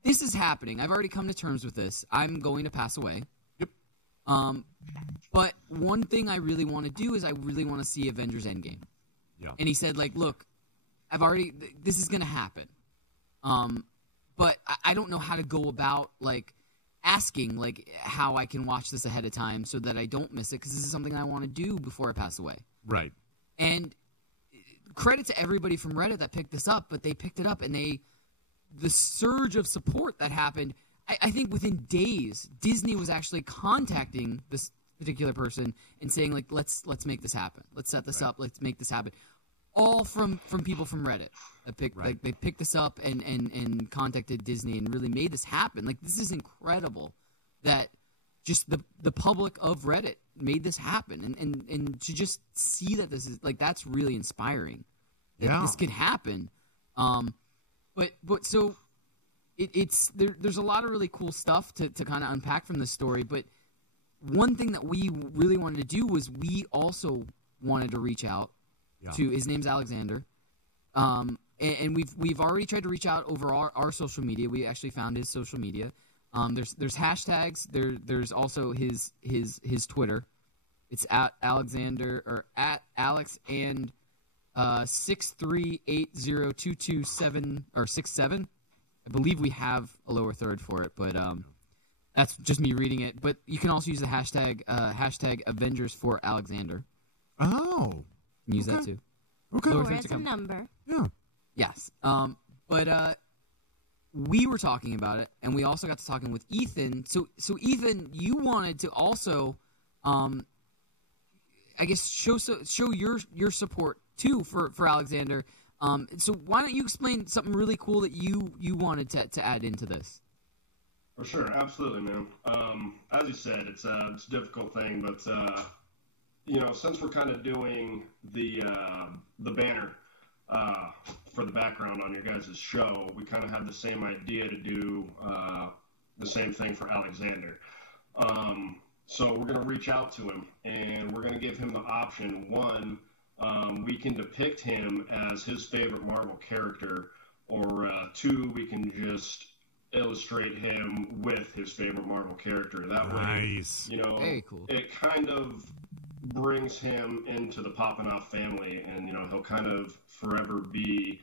this is happening. I've already come to terms with this. I'm going to pass away. Yep. But one thing I really want to do is I really want to see Avengers Endgame. Yeah. And he said, like, look, this is going to happen. But I don't know how to go about, like, asking, like, how I can watch this ahead of time so that I don't miss it, because this is something I want to do before I pass away. Right. And credit to everybody from Reddit that picked this up, but they picked it up, and the surge of support that happened, I think within days, Disney was actually contacting this particular person and saying, like, let's make this happen. Let's set this up. Let's make this happen. All from people from Reddit. Like, they picked this up and contacted Disney and really made this happen. Like, this is incredible that just the public of Reddit made this happen. And to just see that this is, like, that's really inspiring. That this could happen. But so there's a lot of really cool stuff to kind of unpack from this story. But one thing that we really wanted to do was we also wanted to reach out to, his name's Alexander. And we've already tried to reach out over our social media. We actually found his social media. There's hashtags. There's also his Twitter. It's at Alexander, or at Alex and 6380227 or 67. I believe we have a lower third for it, but that's just me reading it. But you can also use the hashtag Avengers for Alexander. Oh, you can use that too. Okay, or as a number. Yeah. Yes. But we were talking about it, and we also got to talking with Ethan. So Ethan, you wanted to also, I guess, show your support too for Alexander. So why don't you explain something really cool that you wanted to add into this? For sure, absolutely, man. As you said, it's a difficult thing, but since we're kind of doing the banner for the background on your guys' show, we kind of had the same idea to do the same thing for Alexander. So we're going to reach out to him, and we're going to give him the option. One, we can depict him as his favorite Marvel character, or two, we can just illustrate him with his favorite Marvel character. That way, very cool. It kind of brings him into the Poppin Off family, and he'll kind of forever be,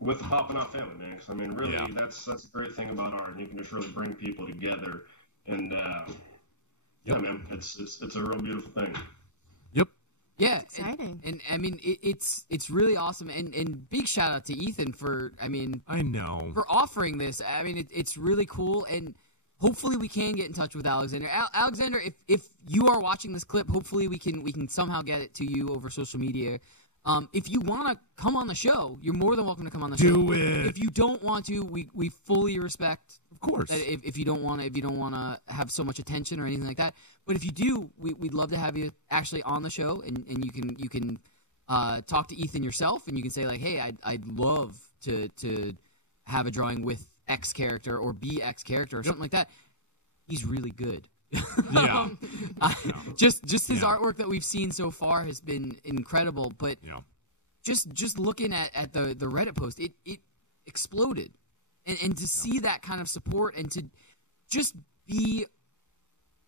with the Poppin Off family, man. 'Cause, I mean, really, that's the great thing about art. You can just really bring people together, and man, it's a real beautiful thing. Yeah, exciting. And I mean, it's really awesome, and big shout out to Ethan for, I know, for offering this. I mean, it's really cool, and hopefully we can get in touch with Alexander. Alexander, if you are watching this clip, hopefully we can somehow get it to you over social media. If you want to come on the show, you're more than welcome to come on the show. Do it. If you don't want to, we fully respect. Of course. If you don't want to have so much attention or anything like that. But if you do, we'd love to have you actually on the show, and you can talk to Ethan yourself, and you can say, like, hey, I'd love to have a drawing with X character or be X character or something like that. He's really good. Yeah. Just his artwork that we've seen so far has been incredible, but just looking at the Reddit post, it exploded. And to see that kind of support, and to just be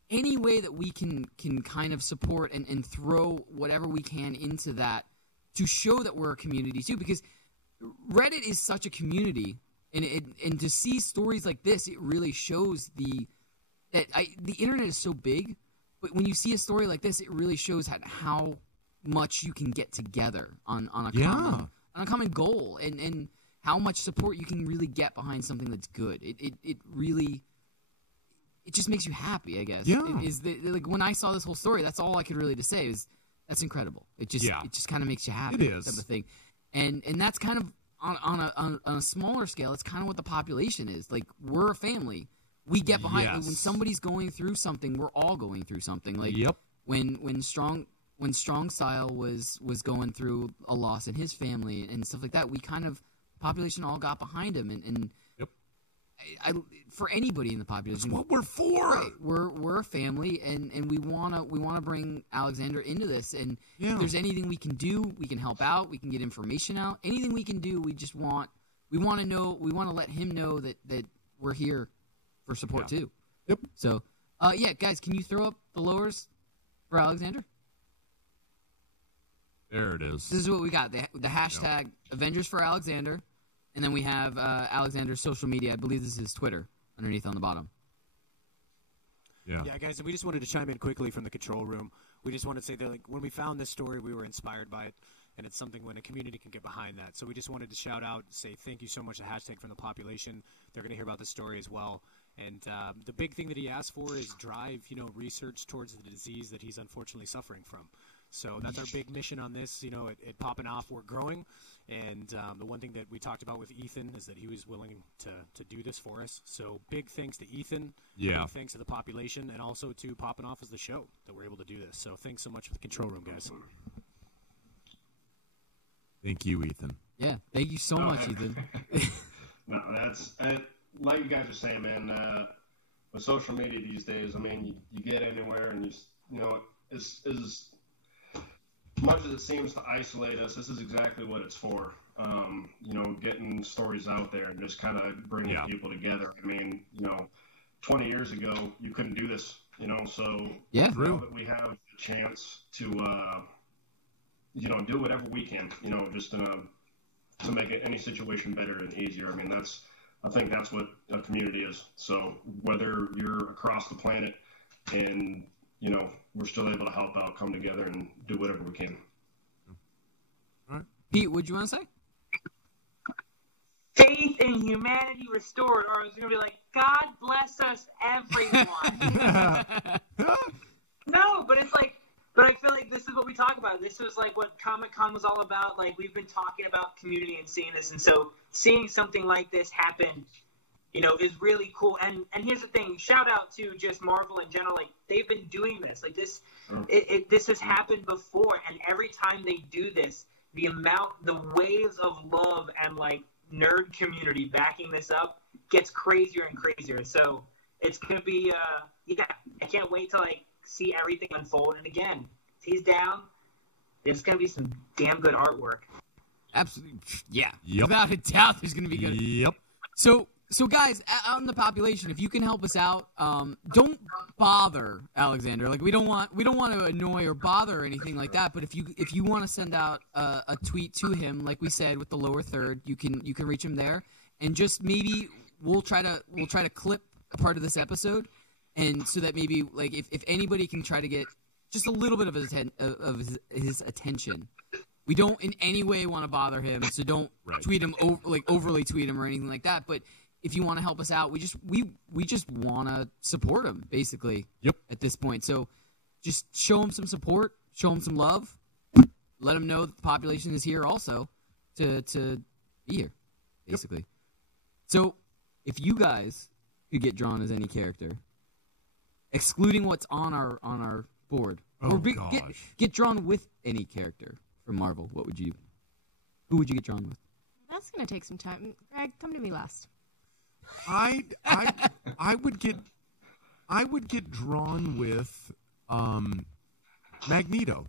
any way that we can kind of support and throw whatever we can into that, to show that we're a community too, because Reddit is such a community, and to see stories like this, it really shows the internet is so big, but when you see a story like this, it really shows how much you can get together on a common goal, and how much support you can really get behind something that's good. It really, it just makes you happy, I guess. Yeah. Like, when I saw this whole story, that's all I could really to say is that's incredible. It just kind of makes you happy. It is. Type of thing. And that's kind of on a smaller scale. It's kind of what the population is. Like, we're a family. We get behind when somebody's going through something. We're all going through something. Like, when Strong Style was going through a loss in his family and stuff like that, we kind of, population all got behind him, and I for anybody in the population, that's what we're for. Right, we're a family, and we wanna bring Alexander into this, and if there's anything we can do, we can help out, we can get information out, anything we can do, we want to let him know that we're here for support too. Yep. So Yeah, guys, can you throw up the lowers for Alexander? There it is. This is what we got. The hashtag Avengers for Alexander, and then we have Alexander's social media. I believe this is Twitter underneath on the bottom. Yeah, guys, and we just wanted to chime in quickly from the control room. We just want to say that, like, when we found this story, we were inspired by it, and it's something when a community can get behind that. So we just wanted to shout out, say thank you so much to Hashtag from the population. They're going to hear about this story as well. And the big thing that he asked for is drive, research towards the disease that he's unfortunately suffering from. So that's our big mission on this. At Poppin Off, we're growing. And the one thing that we talked about with Ethan is that he was willing to do this for us. So big thanks to Ethan. Yeah. Big thanks to the population, and also to Poppin Off as the show that we're able to do this. So thanks so much for the control room, guys. Thank you, Ethan. Yeah, thank you so much, Ethan. No, that's like you guys are saying, man. With social media these days, I mean, you get anywhere, and as much as it seems to isolate us, this is exactly what it's for. Getting stories out there and just kind of bringing people together. I mean, 20 years ago, you couldn't do this, so yeah, now that we have the chance to, do whatever we can, just to make any situation better and easier. I mean, I think that's what a community is. So whether you're across the planet and, we're still able to help out, come together, and do whatever we can. All right. Pete, what'd you want to say? Faith in humanity restored, or I was going to be like, God bless us, everyone. No, but it's like, I feel like this is what we talk about. This was like what Comic-Con was all about. Like, we've been talking about community and seeing this, and so seeing something like this happen, is really cool. And here's the thing, shout out to just Marvel in general. Like, they've been doing this. Like, this has happened before, and every time they do this, the waves of love and, like, nerd community backing this up gets crazier and crazier. So it's going to be, I can't wait to, like, see everything unfold. And again, if he's down, there's going to be some damn good artwork. Absolutely. Yeah. Yep. Without a doubt, there's going to be good. Yep. So guys, out in the population, if you can help us out, don't bother Alexander. Like, we don't want to annoy or bother or anything like that. But if you want to send out a tweet to him, like we said with the lower third, you can reach him there, and just maybe we'll try to clip a part of this episode, and so that maybe, like, if anybody can try to get just a little bit of his attention. We don't in any way want to bother him, so don't tweet him overly tweet him or anything like that. But if you want to help us out, we just want to support him, basically. Yep. At this point, so just show him some support, show him some love, let him know that the population is here also to be here, basically. Yep. So if you guys could get drawn as any character, excluding what's on our board, get drawn with any character from Marvel, who would you get drawn with? That's gonna take some time. Greg, come to me last. I would get drawn with Magneto.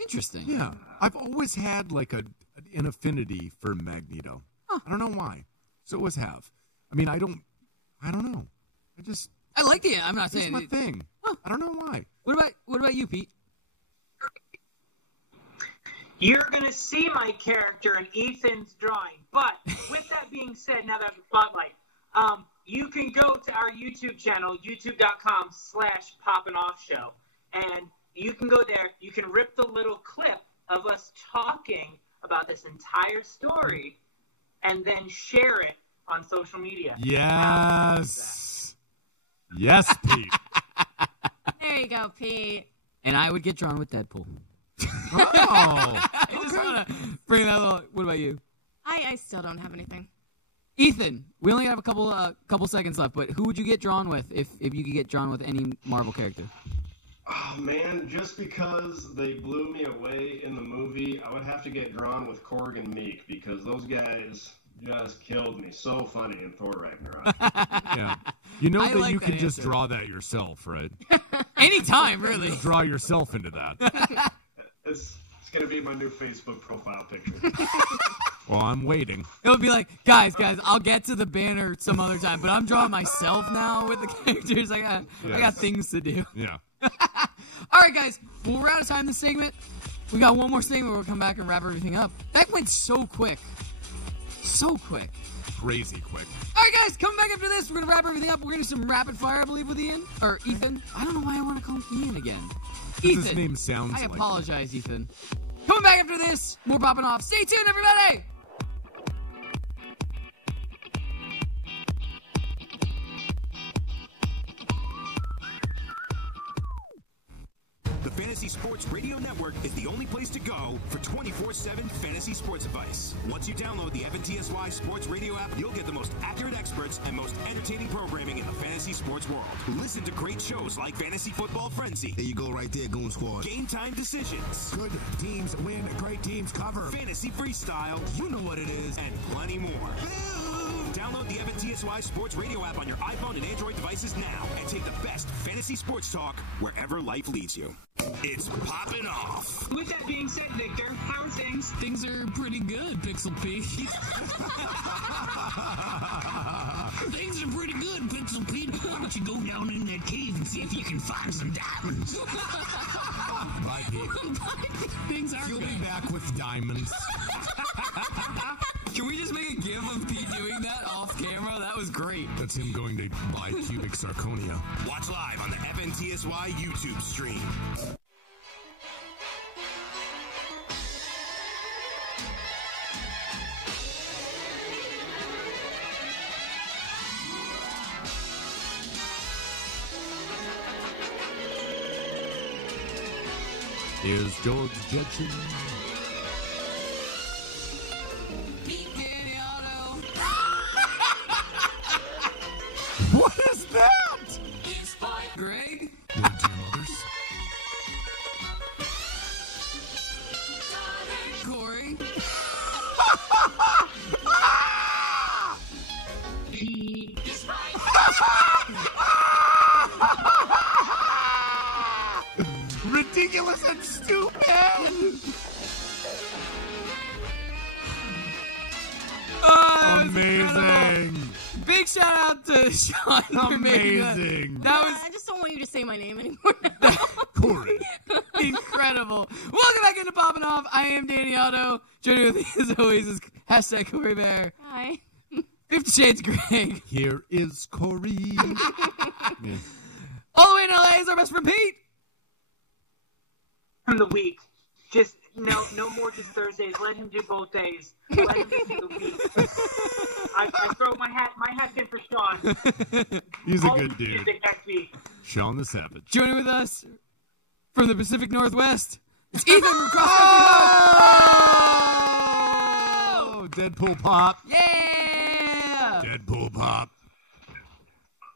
Interesting. Yeah, I've always had like an affinity for Magneto. Huh. I don't know why. So always have. I mean, I don't know. I like it. I'm not saying it's my thing. Huh. I don't know why. What about you, Pete? You're going to see my character in Ethan's drawing. But with that being said, now that the spotlight, you can go to our YouTube channel, youtube.com/PoppinOffShow. And you can go there. You can rip the little clip of us talking about this entire story and then share it on social media. Yes. Yes, Pete. There you go, Pete. And I would get drawn with Deadpool. Oh, I just want to bring that along. What about you? I still don't have anything. Ethan, we only have a couple seconds left, but who would you get drawn with if you could get drawn with any Marvel character? Oh, man, just because they blew me away in the movie, I would have to get drawn with Korg and Meek, because those guys just killed me. So funny in Thor Ragnarok. Yeah. You know that like you that can just answer. draw that yourself, right? Anytime, really. Just draw yourself into that. It's going to be my new Facebook profile picture. Well, I'm waiting. It would be like, guys, I'll get to the banner some other time, but I'm drawing myself now with the characters. I got things to do. Yeah. All right, guys. Well, we're out of time this segment. We got one more segment where we'll come back and wrap everything up. That went so quick. So quick. Crazy quick. All right, guys. Coming back after this, we're going to wrap everything up. We're going to do some rapid fire, I believe, with Ian. Or Ethan. I don't know why I want to call him Ian again. Ethan. His name sounds I like apologize, Ethan. Coming back after this, more Poppin' Off. Stay tuned, everybody. The Fantasy Sports Radio Network is the only place to go for 24/7 fantasy sports advice. Once you download the FNTSY Sports Radio app, you'll get the most accurate experts and most entertaining programming in the fantasy sports world. Listen to great shows like Fantasy Football Frenzy. There you go right there, Goon Squad. Game Time Decisions. Good teams win, great teams cover. Fantasy Freestyle. You know what it is. And plenty more. Download the FNTSY Sports Radio app on your iPhone and Android devices now and take the best fantasy sports talk wherever life leads you. It's Poppin' Off. With that being said, Victor, how are things? Things are pretty good, Pixel Pete. Things are pretty good, Pixel Pete. Why don't you go down in that cave and see if you can find some diamonds? Bye, Pete. Things are You'll good. be back with diamonds. Can we just make a gif of Pete doing that off camera? That was great. That's him going to buy cubic zirconia. Watch live on the FNTSY YouTube stream. Here's George Jetson. What is that? Greg? Your dear mothers. Cori? Ridiculous and stupid. Amazing. Big shout out to Sean for making that. Amazing. That was I just don't want you to say my name anymore. Corey. incredible. Welcome back into Poppin' Off. I am Danny Otto. Joining with me as always is hashtag Corey Bear. Hi. 50 Shades Greg. Here is Corey. Yeah. All the way in LA is our best friend Pete. From the week. Just no more just Thursdays. Let him do both days. Let him do the week. I throw my hat's in for Sean. He's a All good the dude. music next week. Sean the Savage. Joining with us from the Pacific Northwest, it's Ethan from Cross Oh, Deadpool Pop. Yeah! Deadpool Pop.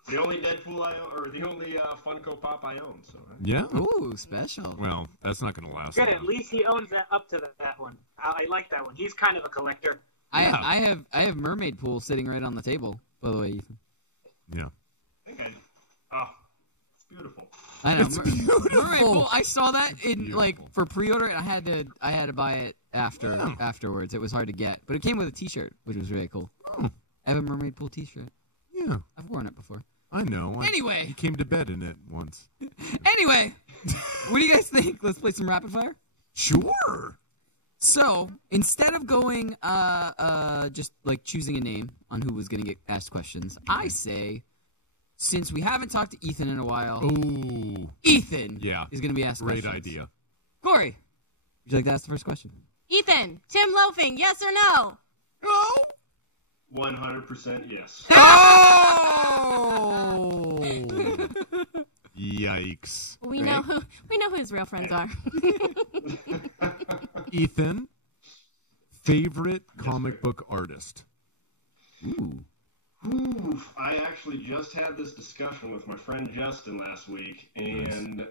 The only Deadpool I own, or the only Funko Pop I own. So Yeah. Ooh, special. Well, that's not going to last. Good. long. At least he owns that up to that one. I like that one. He's kind of a collector. I have Mermaid Pool sitting right on the table, by the way, Ethan. Yeah. Okay. It's beautiful. I know. It's beautiful. Mermaid Pool. I saw that in Beautiful. for pre-order, and I had to buy it afterwards. It was hard to get, but it came with a T-shirt, which was really cool. Oh. I have a Mermaid Pool T-shirt. Yeah. I've worn it before. I know. Anyway. You came to bed in it once. Anyway, what do you guys think? Let's play some rapid fire. Sure. So instead of going just like choosing a name on who was going to get asked questions, I say, since we haven't talked to Ethan in a while, Ooh. Ethan Yeah. is going to be asked Great questions. idea. Corey, would you like to ask the first question? Ethan, Tim loafing, yes or no? No. 100% yes. Oh! Yikes. We know who his real friends are. Ethan, favorite comic book artist? Ooh. Oof, I actually just had this discussion with my friend Justin last week, and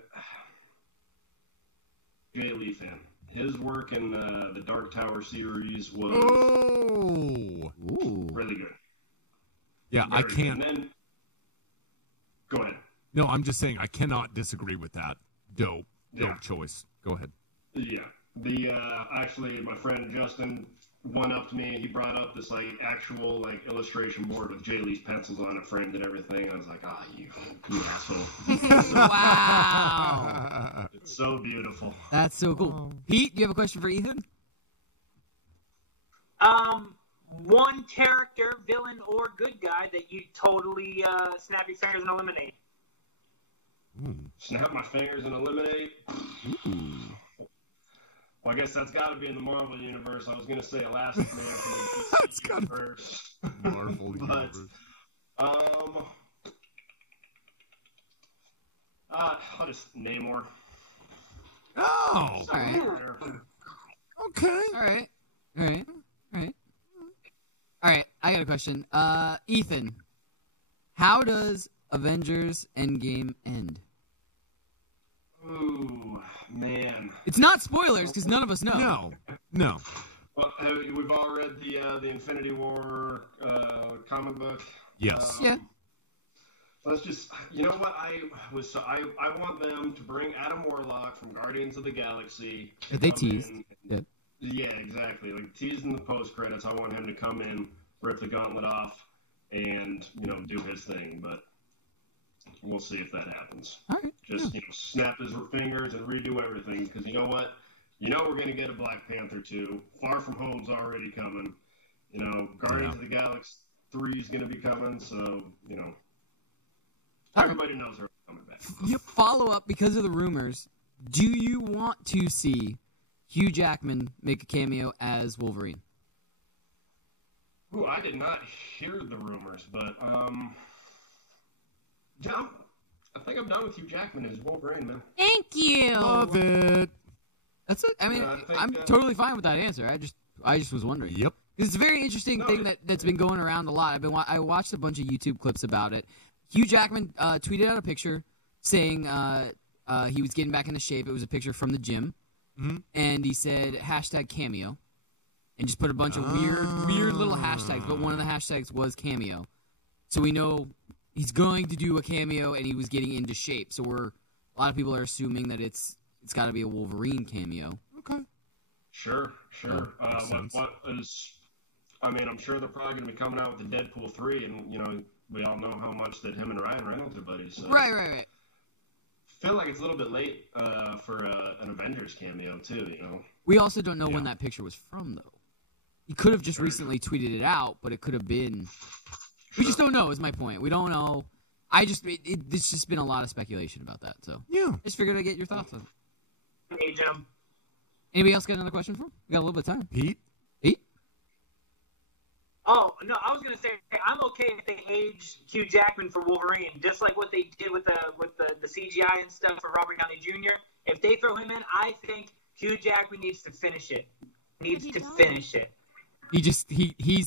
Jay Lee fan. His work in the Dark Tower series was really good. Yeah, I Very can't. good. And then, go ahead. No, I'm just saying I cannot disagree with that. Dope. Yeah. Dope choice. Go ahead. Yeah. The actually, my friend Justin one-upped me. He brought up this like actual like illustration board with Jay Lee's pencils on it, framed and everything. I was like, you asshole. Wow. It's so beautiful. That's so cool. Pete, do you have a question for Ethan? One character, villain, or good guy that you totally snap your fingers and eliminate. Snap my fingers and eliminate? Well, I guess that's got to be in the Marvel universe. I was going to say Elastic Man from the DC universe. Marvel universe. I'll just Namor. Oh! All right. Okay. All right. All right, I got a question. Ethan, how does Avengers Endgame end? Ooh, man. It's not spoilers, because none of us know. No. Well, we've all read the Infinity War comic book. Yes. Yeah. Let's just, you know what? I want them to bring Adam Warlock from Guardians of the Galaxy. If they teased. Yeah, exactly. Like teased in the post credits. I want him to come in, rip the gauntlet off, and do his thing. But we'll see if that happens. All right. Just snap his fingers and redo everything. Because you know what? We're going to get a Black Panther 2. Far From Home's already coming. Guardians of the Galaxy 3 is going to be coming. So everybody knows they're coming back. Follow up, because of the rumors, do you want to see Hugh Jackman make a cameo as Wolverine? Ooh, I did not hear the rumors, but yeah, I think I'm done with Hugh Jackman as Wolverine, man. Thank you. Love it. That's it. I mean, I'm totally fine with that answer. I just was wondering. Yep. It's a very interesting thing that's been going around a lot. I watched a bunch of YouTube clips about it. Hugh Jackman tweeted out a picture saying he was getting back into shape. It was a picture from the gym. Mm-hmm. And he said #cameo, and just put a bunch of weird little hashtags. But one of the hashtags was cameo, so we know he's going to do a cameo, and he was getting into shape. So a lot of people are assuming that it's got to be a Wolverine cameo. Okay. Sure. I'm sure they're probably going to be coming out with the Deadpool 3, and we all know how much that him and Ryan Reynolds are buddies. So. Right. Feel like it's a little bit late for an Avengers cameo too. We also don't know when that picture was from, though. He could have just recently tweeted it out, but it could have been. We just don't know. Is my point. We don't know. There's just been a lot of speculation about that. So yeah, just figured I'd get your thoughts on it. Hey, Jim. Anybody else got another question for him? We got a little bit of time. Pete. Oh, no, I was going to say, I'm okay if they age Hugh Jackman for Wolverine, just like what they did with the CGI and stuff for Robert Downey Jr. If they throw him in, I think Hugh Jackman needs to finish it. He's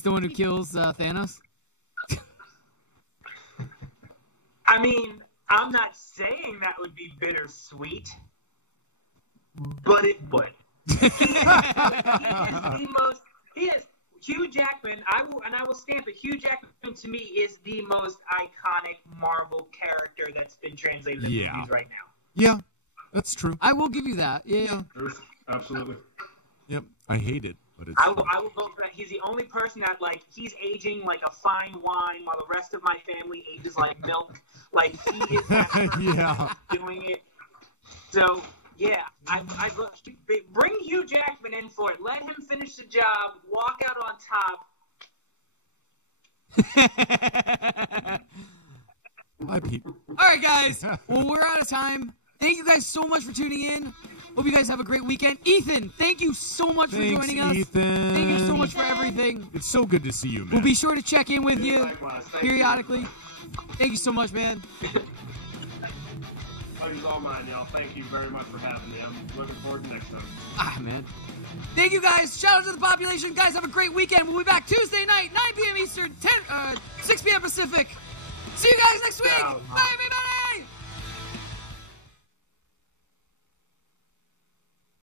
the one who kills Thanos? I mean, I'm not saying that would be bittersweet, but it would. He is Hugh Jackman, I will stamp it. Hugh Jackman, to me, is the most iconic Marvel character that's been translated into movies right now. Yeah, that's true. I will give you that. Yeah. Absolutely. Yep. I hate it, but it's. I will vote for that. He's the only person that he's aging like a fine wine, while the rest of my family ages like milk. Like he is doing it. So. Yeah, I'd bring Hugh Jackman in for it. Let him finish the job, walk out on top. Bye, Pete. All right, guys. Well, we're out of time. Thank you guys so much for tuning in. Hope you guys have a great weekend. Ethan, thank you so much for joining us. Ethan. Thank you so much for everything. It's so good to see you, man. We'll be sure to check in with you periodically. Thank you so much, man. Pleasure's all mine, y'all. Thank you very much for having me. I'm looking forward to next time. Man. Thank you, guys. Shout out to the population. Guys, have a great weekend. We'll be back Tuesday night, 9 p.m. Eastern, 6 p.m. Pacific. See you guys next week. Bye, everybody.